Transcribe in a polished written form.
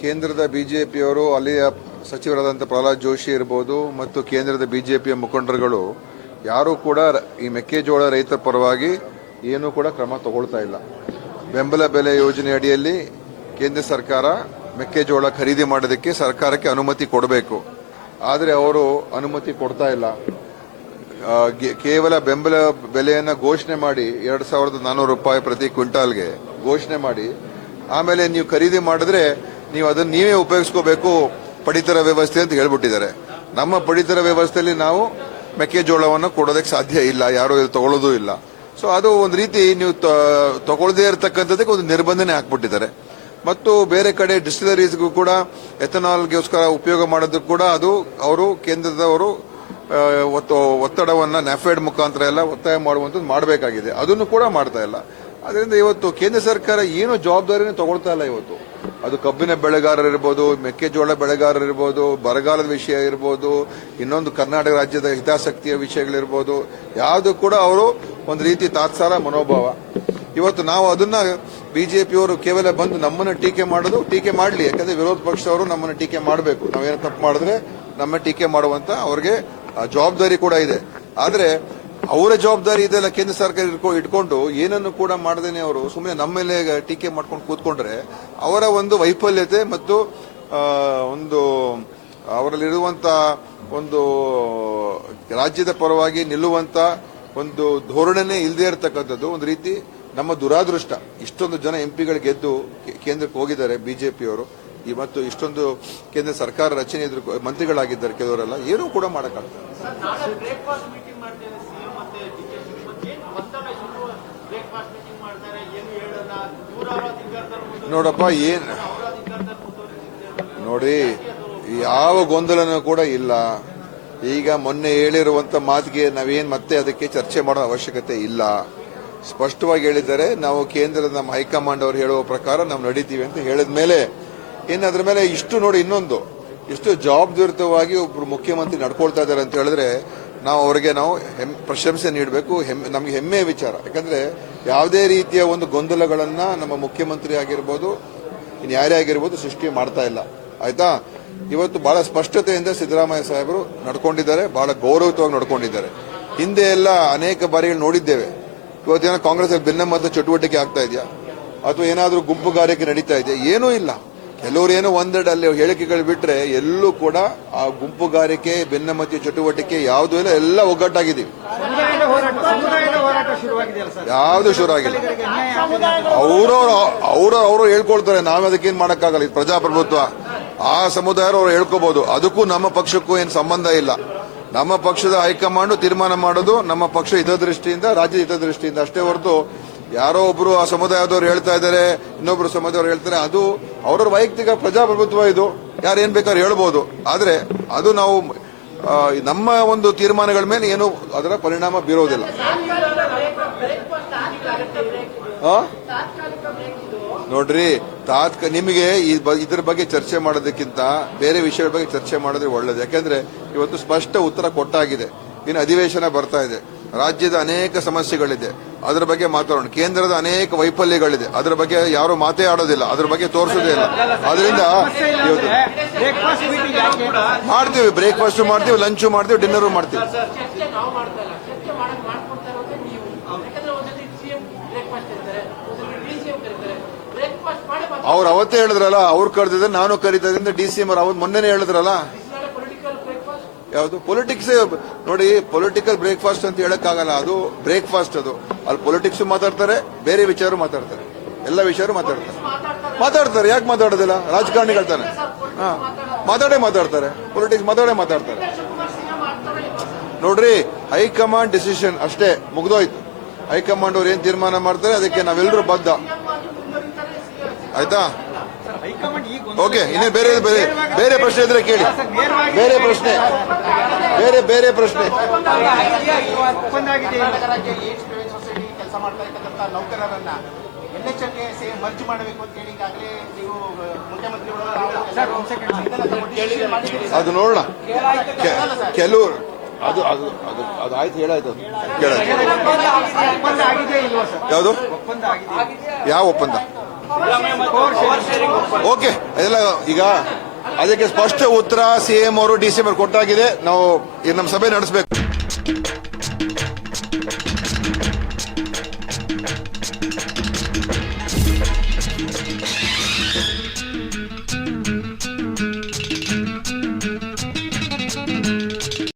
ಕೇಂದ್ರದ ಬಿಜೆಪಿಯವರು ಅಲ್ಲಿಯ ಸಚಿವರಾದಂಥ ಪ್ರಹ್ಲಾದ್ ಜೋಶಿ ಇರ್ಬೋದು ಮತ್ತು ಕೇಂದ್ರದ ಬಿಜೆಪಿಯ ಮುಖಂಡರುಗಳು ಯಾರೂ ಕೂಡ ಈ ಮೆಕ್ಕೆಜೋಳ ರೈತರ ಪರವಾಗಿ ಏನೂ ಕೂಡ ಕ್ರಮ ತಗೊಳ್ತಾ ಇಲ್ಲ. ಬೆಂಬಲ ಬೆಲೆ ಯೋಜನೆ ಅಡಿಯಲ್ಲಿ ಕೇಂದ್ರ ಸರ್ಕಾರ ಮೆಕ್ಕೆಜೋಳ ಖರೀದಿ ಮಾಡೋದಕ್ಕೆ ಸರ್ಕಾರಕ್ಕೆ ಅನುಮತಿ ಕೊಡಬೇಕು. ಆದರೆ ಅವರು ಅನುಮತಿ ಕೊಡ್ತಾ ಇಲ್ಲ. ಕೇವಲ ಬೆಂಬಲ ಬೆಲೆಯನ್ನು ಘೋಷಣೆ ಮಾಡಿ 2,400 ರೂಪಾಯಿ ಪ್ರತಿ ಕ್ವಿಂಟಾಲ್ಗೆ ಘೋಷಣೆ ಮಾಡಿ ಆಮೇಲೆ ನೀವು ಖರೀದಿ ಮಾಡಿದ್ರೆ ನೀವು ಅದನ್ನು ನೀವೇ ಉಪಯೋಗಿಸ್ಕೋಬೇಕು ಪಡಿತರ ವ್ಯವಸ್ಥೆ ಅಂತ ಹೇಳ್ಬಿಟ್ಟಿದ್ದಾರೆ. ನಮ್ಮ ಪಡಿತರ ವ್ಯವಸ್ಥೆಯಲ್ಲಿ ನಾವು ಮೆಕ್ಕೆಜೋಳವನ್ನು ಕೊಡೋದಕ್ಕೆ ಸಾಧ್ಯ ಇಲ್ಲ, ಯಾರು ತಗೊಳ್ಳೋದು ಇಲ್ಲ. ಸೊ ಅದು ಒಂದು ರೀತಿ ನೀವು ತಗೊಳ್ಳದೇ ಇರತಕ್ಕಂಥದ್ದಕ್ಕೆ ಒಂದು ನಿರ್ಬಂಧನೆ ಹಾಕ್ಬಿಟ್ಟಿದ್ದಾರೆ. ಮತ್ತು ಬೇರೆ ಕಡೆ ಡಿಸ್ಟಿಲರೀಸ್ಗೂ ಕೂಡ ಎಥನಾಲ್ಗೋಸ್ಕರ ಉಪಯೋಗ ಮಾಡೋದಕ್ಕೂ ಕೂಡ ಅದು ಅವರು ಕೇಂದ್ರದವರು ಒತ್ತಡವನ್ನು ನ್ಯಾಫೆಡ್ ಮುಖಾಂತರ ಎಲ್ಲ ಒತ್ತಾಯ ಮಾಡುವಂಥದ್ದು ಮಾಡಬೇಕಾಗಿದೆ. ಅದನ್ನು ಕೂಡ ಮಾಡ್ತಾ ಇಲ್ಲ. ಅದರಿಂದ ಇವತ್ತು ಕೇಂದ್ರ ಸರ್ಕಾರ ಏನು ಜವಾಬ್ದಾರಿನೇ ತಗೊಳ್ತಾ ಇಲ್ಲ. ಇವತ್ತು ಅದು ಕಬ್ಬಿನ ಬೆಳೆಗಾರರಿರ್ಬೋದು, ಮೆಕ್ಕೆಜೋಳ ಬೆಳೆಗಾರರಿರ್ಬೋದು, ಬರಗಾಲದ ವಿಷಯ ಇರ್ಬೋದು, ಇನ್ನೊಂದು ಕರ್ನಾಟಕ ರಾಜ್ಯದ ಹಿತಾಸಕ್ತಿಯ ವಿಷಯಗಳಿರ್ಬೋದು, ಯಾವುದು ಕೂಡ ಅವರು ಒಂದು ರೀತಿ ತಾತ್ಸಾರ ಮನೋಭಾವ. ಇವತ್ತು ನಾವು ಅದನ್ನ ಬಿಜೆಪಿಯವರು ಕೇವಲ ಬಂದು ನಮ್ಮನ್ನು ಟೀಕೆ ಮಾಡಲಿ, ಯಾಕಂದ್ರೆ ವಿರೋಧ ಪಕ್ಷದವರು ನಮ್ಮನ್ನು ಟೀಕೆ ಮಾಡಬೇಕು. ನಾವೇನು ತಪ್ಪು ಮಾಡಿದ್ರೆ ನಮ್ಮ ಟೀಕೆ ಮಾಡುವಂತ ಅವ್ರಿಗೆ ಜವಾಬ್ದಾರಿ ಕೂಡ ಇದೆ. ಆದ್ರೆ ಅವರ ಜವಾಬ್ದಾರಿ ಇದೆಲ್ಲ ಕೇಂದ್ರ ಸರ್ಕಾರ ಇಟ್ಕೊಂಡು ಏನನ್ನು ಕೂಡ ಮಾಡದೇನೆ ಅವರು ಸುಮ್ಮನೆ ನಮ್ಮ ಮೇಲೆ ಟೀಕೆ ಮಾಡ್ಕೊಂಡು ಕೂತ್ಕೊಂಡ್ರೆ ಅವರ ಒಂದು ವೈಫಲ್ಯತೆ ಮತ್ತು ಒಂದು ಅವರಲ್ಲಿರುವಂತ ಒಂದು ರಾಜ್ಯದ ಪರವಾಗಿ ನಿಲ್ಲುವಂತ ಒಂದು ಧೋರಣೆನೇ ಇಲ್ಲದೆ ಇರತಕ್ಕಂಥದ್ದು ಒಂದು ರೀತಿ ನಮ್ಮ ದುರಾದೃಷ್ಟ. ಇಷ್ಟೊಂದು ಜನ ಎಂಪಿಗಳು ಗೆದ್ದು ಕೇಂದ್ರಕ್ಕೆ ಹೋಗಿದ್ದಾರೆ ಬಿಜೆಪಿಯವರು ಮತ್ತು ಇಷ್ಟೊಂದು ಕೇಂದ್ರ ಸರ್ಕಾರ ರಚನೆ ಇದ್ರು ಮಂತ್ರಿಗಳಾಗಿದ್ದಾರೆ ಕೆಲವರೆಲ್ಲ, ಏನೂ ಕೂಡ ಮಾಡಕ್ಕಾಗ್ತದೆ. ನೋಡಪ್ಪ ನೋಡಿ, ಯಾವ ಗೊಂದಲನೂ ಕೂಡ ಇಲ್ಲ. ಈಗ ಮೊನ್ನೆ ಹೇಳಿರುವಂತ ಮಾತಿಗೆ ನಾವೇನ್ ಮತ್ತೆ ಅದಕ್ಕೆ ಚರ್ಚೆ ಮಾಡೋ ಅವಶ್ಯಕತೆ ಇಲ್ಲ. ಸ್ಪಷ್ಟವಾಗಿ ಹೇಳಿದ್ದಾರೆ, ನಾವು ಕೇಂದ್ರದ ನಮ್ಮ ಹೈಕಮಾಂಡ್ ಅವರು ಹೇಳುವ ಪ್ರಕಾರ ನಾವು ನಡೀತೀವಿ ಅಂತ ಹೇಳಿದ ಮೇಲೆ ಅದ್ರ ಮೇಲೆ ಇಷ್ಟು ನೋಡಿ, ಇನ್ನೊಂದು ಇಷ್ಟು ಜವಾಬ್ದಾರಿಯುತವಾಗಿ ಒಬ್ರು ಮುಖ್ಯಮಂತ್ರಿ ನಡ್ಕೊಳ್ತಾ ಇದ್ದಾರೆ ಅಂತ ಹೇಳಿದ್ರೆ ನಾವು ಅವರಿಗೆ ಪ್ರಶಂಸೆ ನೀಡಬೇಕು. ನಮಗೆ ಹೆಮ್ಮೆಯ ವಿಚಾರ. ಯಾಕಂದ್ರೆ ಯಾವುದೇ ರೀತಿಯ ಒಂದು ಗೊಂದಲಗಳನ್ನ ನಮ್ಮ ಮುಖ್ಯಮಂತ್ರಿ ಆಗಿರ್ಬೋದು, ಯಾರೇ ಆಗಿರ್ಬೋದು ಸೃಷ್ಟಿ ಮಾಡ್ತಾ ಇಲ್ಲ. ಆಯ್ತಾ? ಇವತ್ತು ಬಹಳ ಸ್ಪಷ್ಟತೆಯಿಂದ ಸಿದ್ದರಾಮಯ್ಯ ಸಾಹೇಬರು ನಡ್ಕೊಂಡಿದ್ದಾರೆ, ಬಹಳ ಗೌರವಯುತವಾಗಿ ನಡ್ಕೊಂಡಿದ್ದಾರೆ. ಹಿಂದೆ ಎಲ್ಲ ಅನೇಕ ಬಾರಿಗಳು ನೋಡಿದ್ದೇವೆ. ಇವತ್ತೇನೋ ಕಾಂಗ್ರೆಸ್ ಭಿನ್ನಮತ ಚಟುವಟಿಕೆ ಆಗ್ತಾ ಇದೆಯಾ ಅಥವಾ ಏನಾದ್ರೂ ಗುಂಪುಗಾರಿಕೆ ನಡೀತಾ ಇದೆಯಾ? ಏನೂ ಇಲ್ಲ. ಕೆಲವರು ಏನೋ ಒಂದೆರಡು ಅಲ್ಲಿ ಹೇಳಿಕೆಗಳು ಬಿಟ್ರೆ ಎಲ್ಲೂ ಕೂಡ ಆ ಗುಂಪುಗಾರಿಕೆ ಭಿನ್ನಮತೀಯ ಚಟುವಟಿಕೆ ಯಾವುದೂ ಇಲ್ಲ. ಎಲ್ಲ ಒಗ್ಗಟ್ಟಾಗಿದ್ದೀವಿ. ಯಾವುದು ಶುರು ಆಗಿಲ್ಲ. ಅವರು ಹೇಳ್ಕೊಳ್ತಾರೆ, ನಾವೇ ಅದಕ್ಕೇನು ಮಾಡಕ್ಕಾಗಲ್ಲ. ಇದು ಪ್ರಜಾಪ್ರಭುತ್ವ. ಆ ಸಮುದಾಯರು ಹೇಳ್ಕೋಬಹುದು. ಅದಕ್ಕೂ ನಮ್ಮ ಪಕ್ಷಕ್ಕೂ ಏನು ಸಂಬಂಧ ಇಲ್ಲ. ನಮ್ಮ ಪಕ್ಷದ ಹೈಕಮಾಂಡ್ ತೀರ್ಮಾನ ಮಾಡೋದು ನಮ್ಮ ಪಕ್ಷ ಹಿತದೃಷ್ಟಿಯಿಂದ, ರಾಜ್ಯದ ಹಿತದೃಷ್ಟಿಯಿಂದ ಅಷ್ಟೇ ಹೊರತು ಯಾರೋ ಒಬ್ರು ಆ ಸಮುದಾಯದವರು ಹೇಳ್ತಾ ಇದ್ದಾರೆ, ಇನ್ನೊಬ್ರು ಸಮುದಾಯದವರು ಹೇಳ್ತಾರೆ, ಅದು ಅವರ ವೈಯಕ್ತಿಕ ಪ್ರಜಾಪ್ರಭುತ್ವ. ಇದು ಯಾರು ಏನ್ ಬೇಕಾದ್ರೂ ಹೇಳ್ಬೋದು. ಆದ್ರೆ ಅದು ನಾವು ನಮ್ಮ ಒಂದು ತೀರ್ಮಾನಗಳ ಮೇಲೆ ಏನು ಅದರ ಪರಿಣಾಮ ಬೀರೋದಿಲ್ಲ. ನೋಡ್ರಿ, ನಿಮಗೆ ಇದ್ರ ಬಗ್ಗೆ ಚರ್ಚೆ ಮಾಡೋದಕ್ಕಿಂತ ಬೇರೆ ವಿಷಯಗಳ ಬಗ್ಗೆ ಚರ್ಚೆ ಮಾಡಿದ್ರೆ ಒಳ್ಳೇದು. ಯಾಕಂದ್ರೆ ಇವತ್ತು ಸ್ಪಷ್ಟ ಉತ್ತರ ಕೊಟ್ಟಾಗಿದೆ. ಇನ್ನು ಅಧಿವೇಶನ ಬರ್ತಾ ಇದೆ. ರಾಜ್ಯದ ಅನೇಕ ಸಮಸ್ಯೆಗಳಿದೆ, ಅದರ ಬಗ್ಗೆ ಮಾತಾಡೋಣ. ಕೇಂದ್ರದ ಅನೇಕ ವೈಫಲ್ಯಗಳಿದೆ, ಅದರ ಬಗ್ಗೆ ಯಾರು ಮಾತೇ ಆಡೋದಿಲ್ಲ, ಅದ್ರ ಬಗ್ಗೆ ತೋರಿಸೋದೇ ಇಲ್ಲ. ಅದರಿಂದ ಮಾಡ್ತೀವಿ, ಬ್ರೇಕ್ಫಾಸ್ಟ್ ಮಾಡ್ತೀವಿ, ಲಂಚು ಮಾಡ್ತೀವಿ, ಡಿನ್ನರು ಮಾಡ್ತೀವಿ. ಅವ್ರು ಅವತ್ತೇ ಹೇಳಿದ್ರಲ್ಲ, ಅವ್ರು ಕರೆದಿದ್ರೆ ನಾನು ಕರೀತಾ ಇದ್ರಿಂದ DCM ಅವ್ರು ಮೊನ್ನೆನೇ ಹೇಳಿದ್ರಲ್ಲ. ಯಾವುದು ಪೊಲಿಟಿಕ್ಸ್? ನೋಡಿ, ಪೊಲಿಟಿಕಲ್ ಬ್ರೇಕ್ಫಾಸ್ಟ್ ಅಂತ ಹೇಳಕ್ಕಾಗಲ್ಲ. ಅದು ಬ್ರೇಕ್ಫಾಸ್ಟ್. ಅದು ಅಲ್ಲಿ ಪೊಲಿಟಿಕ್ಸ್ ಮಾತಾಡ್ತಾರೆ, ಬೇರೆ ವಿಚಾರ ಮಾತಾಡ್ತಾರೆ, ಎಲ್ಲ ವಿಚಾರ ಮಾತಾಡ್ತಾರೆ. ಯಾಕೆ ಮಾತಾಡೋದಿಲ್ಲ? ರಾಜಕಾರಣಿಗಳು ತಾನೆ. ಮಾತಾಡ್ತಾರೆ. ಪೊಲಿಟಿಕ್ಸ್ ಮಾತಾಡ್ತಾರೆ. ನೋಡ್ರಿ, ಹೈಕಮಾಂಡ್ ಡಿಸಿಷನ್ ಅಷ್ಟೇ, ಮುಗ್ದೋಯ್ತು. ಹೈಕಮಾಂಡ್ ಅವ್ರು ಏನ್ ತೀರ್ಮಾನ ಮಾಡ್ತಾರೆ ಅದಕ್ಕೆ ನಾವೆಲ್ಲರೂ ಬದ್ಧ. ಆಯ್ತಾ? ಓಕೆ. ಇನ್ನೇ ಬೇರೆ ಪ್ರಶ್ನೆ ಇದ್ರೆ ಕೇಳಿ. ಬೇರೆ ಪ್ರಶ್ನೆ ಅದು ನೋಡೋಣ. ಕೆಲವರು ಅದು ಆಯ್ತು, ಹೇಳಾಯ್ತು. ಯಾವುದು? ಯಾವ ಒಪ್ಪಂದ? ಓಕೆ ಅದೆಲ್ಲ ಈಗ ಅದಕ್ಕೆ ಸ್ಪಷ್ಟ ಉತ್ತರ ಸಿಎಂ ಅವರು ಡಿಸಿ ಅವರು ಕೊಟ್ಟಾಗಿದೆ. ನಾವು ನಮ್ಮ ಸಭೆ ನಡೆಸಬೇಕು.